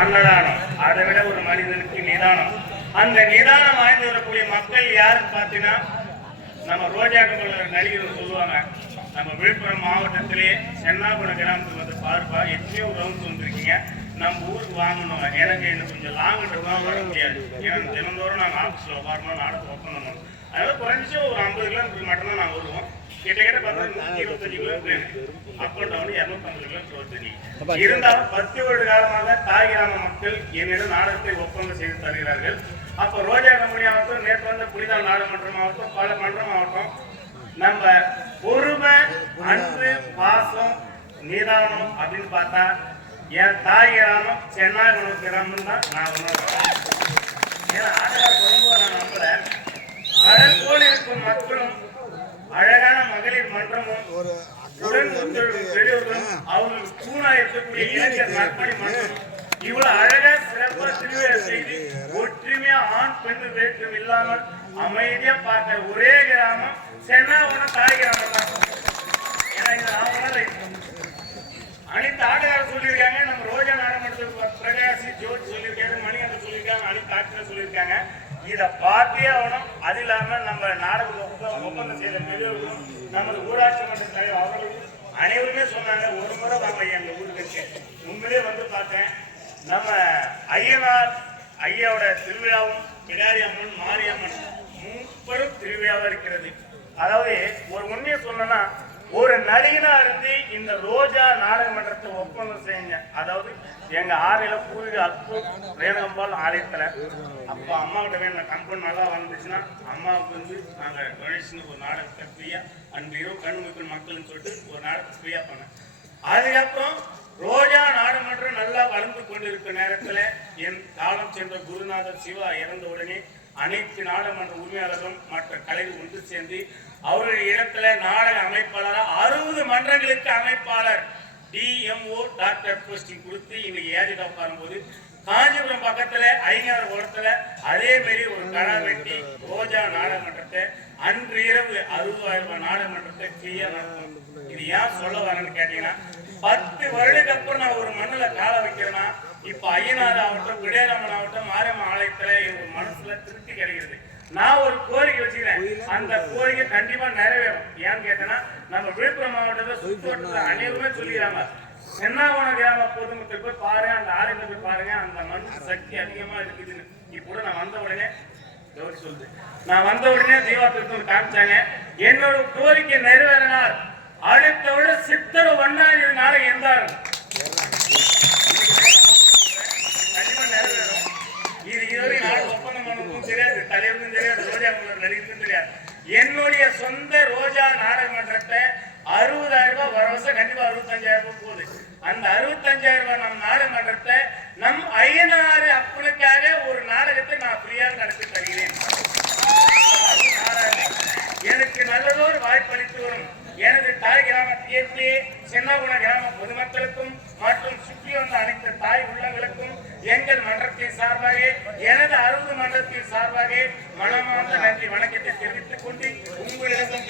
அன்னதானம், அதை விட ஒரு மனிதனுக்கு நிதானம். அந்த நிதானம் வாய்ந்து வரக்கூடிய மக்கள் யாருன்னு பார்த்தீங்கன்னா, நம்ம ரோஜா கமல் நடிகர் சொல்லுவாங்க, நம்ம விழுப்புரம் மாவட்டத்திலேயே சென்னாபுரம் கிராமத்துக்கு வந்து பார்ப்பா எத்தனையோ ரவுண்ட்ஸ் வந்துருக்கீங்க, நம்ம ஊருக்கு வாங்கணும், எனக்கு இன்னும் கொஞ்சம் லாங்கிட்டதான் வர முடியாது, ஏன்னா தினந்தோறும் நாங்கள் ஆஃபீஸில் உட்காரணும், நாடகம் ஒப்பந்தம் பண்ணணும், அதனால குறைஞ்சி ஒரு 50 கிலோமீட்டர் மட்டும்தான் நாங்கள் வருவோம். கிட்டத்தட்ட பார்த்தா 125 kilometre, up and down 250 kilometre வருது. இருந்தாலும் 10 வருட காலமாக தாய் கிராம மக்கள் என்னிடம் நாடகத்தை ஒப்பந்தம் செய்து தருகிறார்கள். அப்போ ரோஜா கம்பெனி ஆகட்டும், நேற்று வந்த புனிதால் நாடகமன்றம் ஆகட்டும், பல மன்றம் ஆகட்டும், நம்ம பொறுமை, அன்பு, பாசம், நிதானம் அப்படின்னு பார்த்தா என் தாய் கிராமம் சென்னாகுளம் கிராமம் தான் நான் உணர்றேன். ஏன்னா ஆடலார் தொடங்குவதை நான் நம்புறேன். அதன் போல் இருக்கும் மக்களும் அழகான மகளிர் மன்றமும் உடன் பெரியவர்களும் அவர்கள் தூணா இருக்கக்கூடிய இளைஞர் நற்பணி மன்றம் இவ்வளவு அழகா சிறப்பாக திருவிழா செய்து ஒற்றுமையா ஆண் பெண் வேற்றம் இல்லாமல் அமைதியா பார்க்கிற ஒரே கிராமம் சென்னாகுளம் தாய் கிராமம் தான். அனைத்து ஆட்டக்காரர் சொல்லியிருக்காங்க, நம்ம ரோஜா நாடகமன்றத்துக்கு பிரகாசி ஜோதி சொல்லியிருக்காங்க, மணிகண்டன் சொல்லியிருக்காங்க, அனைத்து ஆட்கள் சொல்லியிருக்காங்க. இதை பார்த்தே ஆகணும். அது இல்லாம நம்ம நாடக ஒப்பந்தம் செய்த பெரியவர்களும் நமது ஊராட்சி மன்ற தலைவர் அவர்களும் அனைவருமே சொன்னாங்க, ஒரு முறை வாங்க எங்க ஊருக்கு. உண்மையிலே வந்து பார்த்தேன், நம்ம ஐயனார் ஐயாவோட திருவிழாவும் பிடாரி அம்மன் மாரியம்மன் முப்பெரும் திருவிழாவா இருக்கிறது. அதாவது ஒரு உண்மையை சொன்னா, ஒரு நடிகனா இருந்து இந்த ரோஜா நாடக மன்றத்தை ஒப்பந்தம் செய்யுங்க. அதாவது எங்க ஆலையில பூர்வீக அப்பு ரேணகம்பால் ஆலயத்துல அப்ப அம்மா கிட்ட வேணும் கம்பெனி நல்லா வந்துச்சுன்னா அம்மாவுக்கு வந்து நாங்க கணேஷ்னு ஒரு நாடகத்தை ஃப்ரீயா அன்று இரவு கண்ணுக்கு மக்கள்னு சொல்லிட்டு ஒரு நாடகத்தை ஃப்ரீயா பண்ணேன். அதுக்கப்புறம் ரோஜா நாடகமன்றம் நல்லா வளர்ந்து கொண்டிருக்கிற நேரத்துல என் காலம் சென்ற குருநாதர் சிவா இறந்த உடனே அனைத்து நாடகமன்ற உரிமையாளர்களும் மற்ற கலைகள் ஒன்று சேர்ந்து அவருடைய இடத்துல நாடக அமைப்பாளராக 60 மன்றங்களுக்கு அமைப்பாளர் DMO டாக்டர் போஸ்டிங் கொடுத்து இன்னைக்கு ஏஜென்ட் உட்காரும்போது காஞ்சிபுரம் பக்கத்துல ஐநாறு குளத்துல அதே மாதிரி ஒரு கடா வெட்டி ரோஜா நாடகமன்றத்தை அன்று இரவு 60,000 ரூபாய் நாடகமன்றத்தை ஃப்ரீயா நடத்தும். இது ஏன் சொல்ல வரேன்னு கேட்டீங்கன்னா, 10 வருடத்துக்கு அப்புறம் நான் ஒரு மண்ணுல கால வைக்கிறேன்னா, இப்ப ஐயனார் ஆகட்டும், விடயராமன் ஆகட்டும், மாரியம்மன் ஆலயத்துல எனக்கு மனசுல திருப்தி கிடைக்கிறது. நான் ஒரு கோரிக்கை வச்சுக்கிறேன், அந்த கோரிக்கை கண்டிப்பா நிறைவேறும். ஏன்னு கேட்டேன்னா, நம்ம விழுப்புரம் மாவட்டத்தில் சுற்றுவட்டத்துல அனைவருமே சொல்லிடுறாங்க, சென்னாகுளம் கிராம பொதுமக்கள் போய் பாருங்க, அந்த ஆலயத்தை போய் பாருங்க, அந்த மண் சக்தி அதிகமா இருக்குதுன்னு. இப்போ நான் வந்த உடனே கௌரி சொல்லுது, நான் வந்த உடனே தீபாவளி காமிச்சாங்க. என்னோட கோரிக்கை நிறைவேறினால் அடுத்த விட சித்தர் ஒன்னாம் நாடகம் இருந்தாரு கண்டிப்பா நிறைவேறும். இது இதுவரை நாடகம் ஒப்பந்தம் பண்ணதும் தெரியாது, தலைவருக்கும் தெரியாது, ரோஜா நடிகருக்கும் தெரியாது. என்னுடைய சொந்த ரோஜா நாடக மன்றத்தை 60,000 ரூபாய் வர வருஷம் கண்டிப்பா 65,000 ரூபாய் போகுது. அந்த 65,000 ரூபாய் நம் நாடக மன்றத்தை நம் ஐயனாறு அப்பனுக்காக ஒரு நாடகத்தை நான் ஃப்ரீயா நடத்தி தருகிறேன். எனக்கு நல்லதொரு வாய்ப்பு அளித்து வரும் எனது தாய் கிராமத்திலே சென்னாகுளம் கிராம பொதுமக்களுக்கும் மற்றும் சுற்றி வந்த அனைத்து தாய் உள்ளங்களுக்கும் எங்கள் மன்றத்தின் சார்பாக எனது 60 மன்றத்தின் சார்பாக மனமார்ந்த நன்றி வணக்கத்தை தெரிவித்துக் கொண்டு உங்களிடம்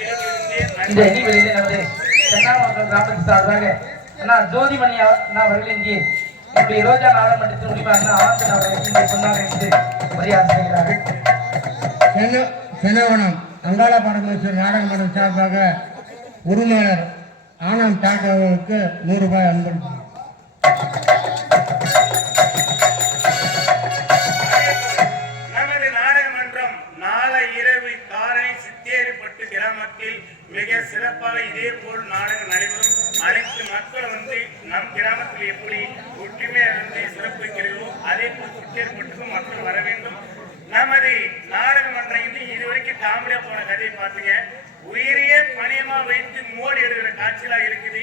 கிராமத்தின் சார்பாக அண்ணா ஜோதிமணி அவர்கள் இங்கே இப்படி ரோஜா நாடாளுமன்றத்தின் உரிமையாக ஆவாசன் அவர்கள் சொன்னார் என்று மரியாதை செய்கிறார்கள். சென்னவனம் அங்காள பரமேஸ்வரர் நாடக மன்றம் சார்பாக உரிமையாளர் ஆனந்த் டாக்டர் அவர்களுக்கு 100 ரூபாய் அன்பளிப்பு. நமது நாடக மன்றம் நாளை இரவு காரை சித்தேரிப்பட்டு கிராமத்தில் மிக சிறப்பாக இதே போல் நாடகம் நடைபெறும். அனைத்து மக்கள் வந்து நம் கிராமத்தில் எப்படி ஒற்றுமையா இருந்து சிறப்பிக்கிறீர்களோ அதே போல் சித்தேரிப்பட்டுக்கும் மக்கள் வர வேண்டும். நமது நாடக மன்றம் இதுவரைக்கும் காமெடியா போன கதையை பார்த்துங்க, உயிரையே பணியமா வைத்து மோடி எடுக்கிற காட்சியெல்லாம் இருக்குது.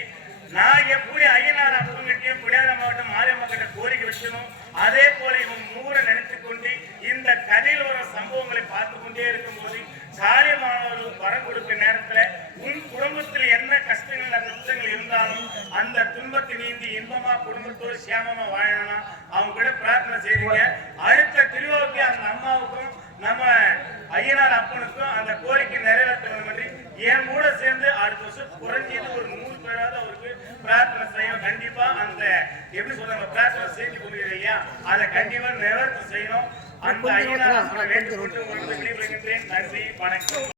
நான் எப்படி ஐயனார் அப்பங்கிட்டையும் பிடாரி மாவட்டம் மாரியம்மன் கிட்ட கோரிக்கை வச்சனும் அதே போல இவன் மூரை நினைத்துக் கொண்டு இந்த கதையில் வர சம்பவங்களை பார்த்து கொண்டே இருக்கும் போது சாலை மாணவர்கள் வரம் கொடுக்கிற நேரத்துல உன் குடும்பத்தில் என்ன கஷ்டங்கள் நஷ்டங்கள் இருந்தாலும் அந்த துன்பத்தை நீந்தி இன்பமா குடும்பத்தோடு சேமமா வாழணும்னா அவங்க கூட பிரார்த்தனை செய்றீங்க. அடுத்த திருவிழாவுக்கு அந்த அம்மாவுக்கும் நம்ம ஐயனார் அப்பனுக்கும் அந்த கோரிக்கை நிறைவேற்றணும் என்று என் கூட சேர்ந்து அடுத்த வருஷம் குறைஞ்சது ஒரு 100 பேராவது அவருக்கு பிரார்த்தனை செய்யும். கண்டிப்பா அந்த எப்படி சொல்றாங்க பிரார்த்தனை செய்து கொள்கிறீங்க. அதை கண்டிப்பா நிவர்த்தி செய்யணும். அந்த ஐயனார் வேண்டுகொண்டு விடைபெறுகின்றேன். நன்றி, வணக்கம்.